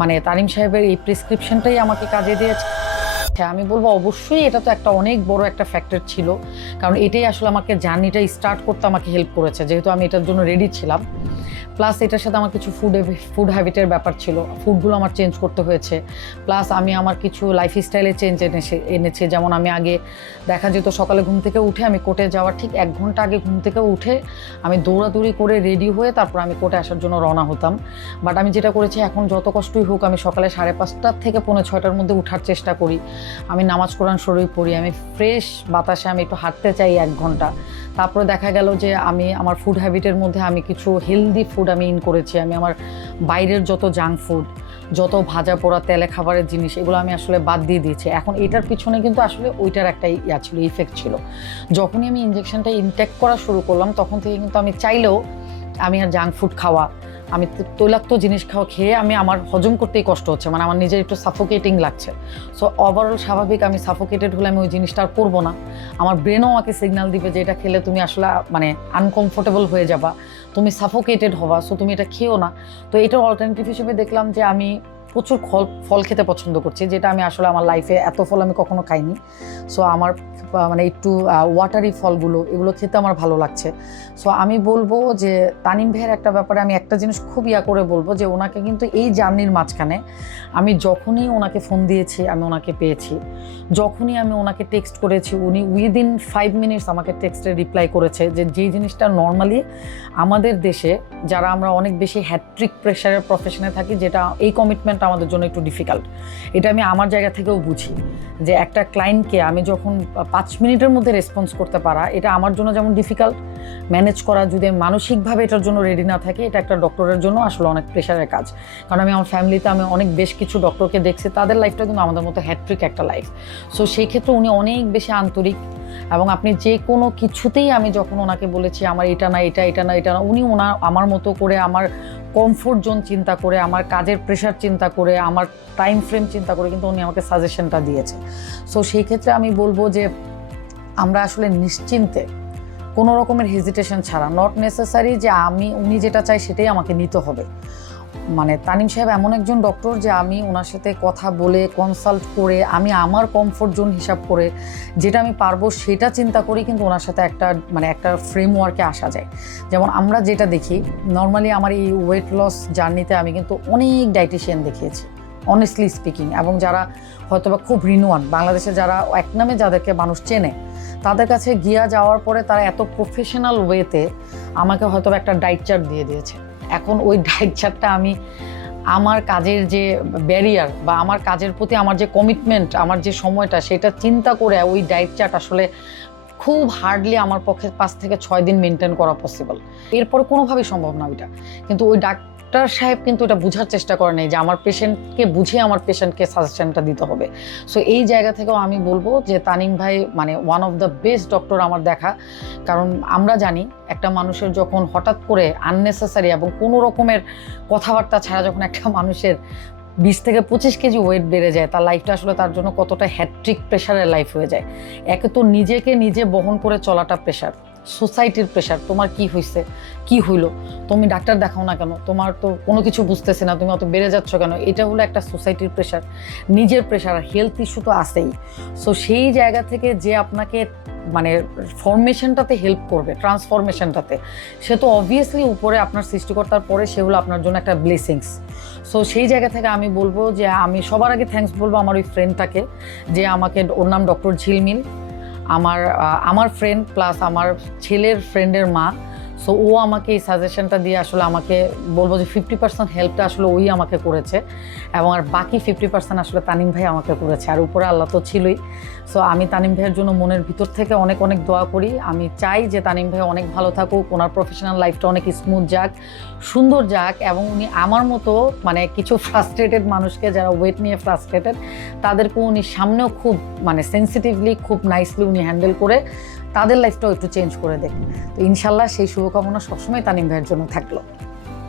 মানে তালিম সাহেবের এই প্রেসক্রিপশনটাই আমাকে কাজে দিয়েছে। হ্যাঁ, আমি বলব অবশ্যই এটা তো একটা অনেক বড় একটা ফ্যাক্টর ছিল। কারণ এটাই আসলে আমাকে জার্নিটা স্টার্ট করতে আমাকে হেল্প করেছে। যেহেতু আমি এটার জন্য রেডি ছিলাম। প্লাস এটার সাথে আমার কিছু ফুড ফুড হ্যাবিটের ব্যাপার ছিল। ফুডগুলো আমার চেঞ্জ করতে হয়েছে। প্লাস আমি আমার কিছু লাইফ স্টাইলে চেঞ্জ এনেছে, এনেছি। যেমন আমি আগে দেখা যেত সকালে ঘুম থেকে উঠে আমি কোর্টে যাওয়ার ঠিক এক ঘণ্টা আগে ঘুম থেকে উঠে আমি দৌড়াদৌড়ি করে রেডি হয়ে তারপর আমি কোর্টে আসার জন্য রওনা হতাম। বাট আমি যেটা করেছি, এখন যত কষ্টই হোক আমি সকালে সাড়ে পাঁচটার থেকে পৌনে ছয়টার মধ্যে উঠার চেষ্টা করি। আমি নামাজ কোরআন শরীর পড়ি, আমি ফ্রেশ বাতাসে আমি একটু হাঁটতে চাই এক ঘণ্টা। তারপরে দেখা গেল যে আমি আমার ফুড হ্যাবিটের মধ্যে আমি কিছু হেলদি ফুড আমি ইন করেছি। আমি আমার বাইরের যত জাঙ্ক ফুড যত ভাজা পোড়া, তেলে খাবারের জিনিস, এগুলো আমি আসলে বাদ দিয়ে দিয়েছি। এখন এটার পিছনে কিন্তু আসলে ওইটার একটা ইয়া ছিল ইফেক্ট ছিল। যখনই আমি ইনজেকশনটা ইনটেক করা শুরু করলাম, তখন থেকে কিন্তু আমি চাইলেও আমি আর জাঙ্ক ফুড খাওয়া আমি তৈলাক্ত জিনিস খাওয়া খেয়ে আমি আমার হজম করতেই কষ্ট হচ্ছে মানে আমার নিজের একটু সাফোকেটিং লাগছে। সো ওভারঅল স্বাভাবিক আমি সাফোকেটেড হলে আমি ওই জিনিসটা আর করব না। আমার ব্রেনও আমাকে সিগনাল দিবে যে এটা খেলে তুমি আসলে মানে আনকমফোর্টেবল হয়ে যাবা, তুমি সাফোকেটেড হবা সো তুমি এটা খেও না। তো এটার অল্টারনেটিভ হিসেবে দেখলাম যে আমি প্রচুর ফল ফল খেতে পছন্দ করছি, যেটা আমি আসলে আমার লাইফে এত ফল আমি কখনো খাইনি। সো আমার মানে একটু ওয়াটারি ফলগুলো, এগুলো খেতে আমার ভালো লাগছে। সো আমি বলব যে, তানিম ভাইয়ের একটা ব্যাপারে আমি একটা জিনিস খুব ইয়া করে বলব যে, ওনাকে কিন্তু এই জার্নির মাঝখানে আমি যখনই ওনাকে ফোন দিয়েছি, আমি ওনাকে পেয়েছি। যখনই আমি ওনাকে টেক্সট করেছি, উনি উইদিন ফাইভ মিনিটস আমাকে টেক্সটে রিপ্লাই করেছে যে যেই জিনিসটা নর্মালি আমাদের দেশে, যারা আমরা অনেক বেশি হ্যাট্রিক প্রেশারের প্রফেশনে থাকি, যেটা এই কমিটমেন্ট আমাদের জন্য একটু ডিফিকাল্ট এটা আমি আমার জায়গা থেকেও বুঝি যে একটা ক্লায়েন্টকে আমি যখন পাঁচ মিনিটের মধ্যে রেসপন্স করতে পারা, এটা আমার জন্য যেমন ডিফিকাল্ট ম্যানেজ করা যদি মানসিকভাবে এটার জন্য রেডি না থাকি, এটা একটা ডক্টরের জন্য আসলে অনেক প্রেশারের কাজ। কারণ আমি আমার ফ্যামিলিতে আমি অনেক বেশ কিছু ডক্টরকে দেখছি, তাদের লাইফটা কিন্তু আমাদের মতো হ্যাট্রিক একটা লাইফ সো সেই ক্ষেত্রে উনি অনেক বেশি আন্তরিক এবং আপনি যে কোনো কিছুতেই আমি যখন ওনাকে বলেছি, আমার এটা না, এটা এটা না এটা না, উনি ওনা আমার মতো করে আমার কমফোর্ট জোন চিন্তা করে, আমার কাজের প্রেশার চিন্তা করে, আমার টাইম ফ্রেম চিন্তা করে কিন্তু উনি আমাকে সাজেশনটা দিয়েছে। সো সেই ক্ষেত্রে আমি বলব যে, আমরা আসলে নিশ্চিন্তে কোনো রকমের হেজিটেশন ছাড়া নট নেসেসারি যে আমি, উনি যেটা চাই সেটাই আমাকে নিতে হবে। মানে তানিম সাহেব এমন একজন ডক্টর যে আমি ওনার সাথে কথা বলে কনসাল্ট করে, আমি আমার কমফোর্ট জোন হিসাব করে যেটা আমি পারব সেটা চিন্তা করেই কিন্তু ওনার সাথে একটা মানে একটা ফ্রেমওয়ার্কে আসা যায়। যেমন আমরা যেটা দেখি নর্মালি আমার এই ওয়েট লস জার্নিতে আমি কিন্তু অনেক ডাইটিশিয়ান দেখিয়েছি অনেস্টলি স্পিকিং এবং যারা হয়তোবা খুব রিনোয়ান বাংলাদেশে যারা এক নামে যাদেরকে মানুষ চেনে, তাদের কাছে গিয়া যাওয়ার পরে তারা এত প্রফেশনাল ওয়েতে আমাকে হয়তো একটা ডাইট চার্ট দিয়ে দিয়েছে। এখন ওই ডাইট চার্টটা আমি আমার কাজের যে ব্যারিয়ার বা আমার কাজের প্রতি আমার যে কমিটমেন্ট আমার যে সময়টা, সেটা চিন্তা করে ওই ডায়েট চার্ট আসলে খুব হার্ডলি আমার পক্ষে পাঁচ থেকে ছয় দিন মেনটেন করা পসিবল এরপর কোনোভাবেই সম্ভব না ওইটা। কিন্তু ওই ডাক্তার সাহেব কিন্তু এটা বোঝার চেষ্টা করে নেই যে আমার পেশেন্টকে বুঝে আমার পেশেন্টকে সাজেশনটা দিতে হবে। সো এই জায়গা থেকেও আমি বলব যে তানিম ভাই মানে one of the best doctor আমার দেখা। কারণ আমরা জানি একটা মানুষের যখন হঠাৎ করে আননেসেসারি এবং কোনো রকমের কথাবার্তা ছাড়া যখন একটা মানুষের বিশ থেকে পঁচিশ কেজি ওয়েট বেড়ে যায়, তার লাইফটা আসলে তার জন্য কতটা হ্যাট্রিক প্রেশারের লাইফ হয়ে যায়। একে তো নিজেকে নিজে বহন করে চলাটা প্রেশার সোসাইটির প্রেশার, তোমার কি হয়েছে কি হইল? তুমি ডাক্তার দেখাও না কেন? তোমার তো কোনো কিছু বুঝতেছে না, তুমি অত বেড়ে যাচ্ছ কেন? এটা হলো একটা সোসাইটির প্রেশার, নিজের প্রেশার হেলথ ইস্যু তো আছেই। সো সেই জায়গা থেকে যে আপনাকে মানে ফরমেশনটাতে হেল্প করবে ট্রান্সফরমেশনটাতে সে তো অবভিয়াসলি উপরে আপনার সৃষ্টিকর্তার পরে সেগুলো আপনার জন্য একটা ব্লেসিংস সো সেই জায়গা থেকে আমি বলব যে আমি সবার আগে থ্যাঙ্কস বলব আমার ওই ফ্রেন্ডটাকে যে আমাকে, ওর নাম ডক্টর ঝিলমিল। আমার আমার ফ্রেন্ড প্লাস আমার ছেলের ফ্রেন্ডের মা সো ও আমাকে এই সাজেশনটা দিয়ে আসলে আমাকে বলব যে ফিফটি পার্সেন্ট হেল্পটা আসলে ওই আমাকে করেছে এবং আর বাকি ফিফটি পার্সেন্ট আসলে তানিম ভাই আমাকে করেছে। আর উপরে আল্লাহ তো ছিলই। সো আমি তানিম ভাইয়ের জন্য মনের ভিতর থেকে অনেক অনেক দোয়া করি। আমি চাই যে তানিম ভাই অনেক ভালো থাকুক, ওনার প্রফেশনাল লাইফটা অনেক স্মুথ যাক, সুন্দর যাক এবং উনি আমার মতো মানে কিছু ফ্রাস্ট্রেটেড মানুষকে যারা ওয়েট নিয়ে ফ্রাস্ট্রেটেড তাদেরকে উনি সামনেও খুব মানে সেন্সিটিভলি খুব নাইসলি উনি হ্যান্ডেল করে তাদের লাইফটাও একটু চেঞ্জ করে দেয় তো ইনশাল্লাহ সেই শুভকামনা সবসময় তানিম ভাইয়ের জন্য থাকল।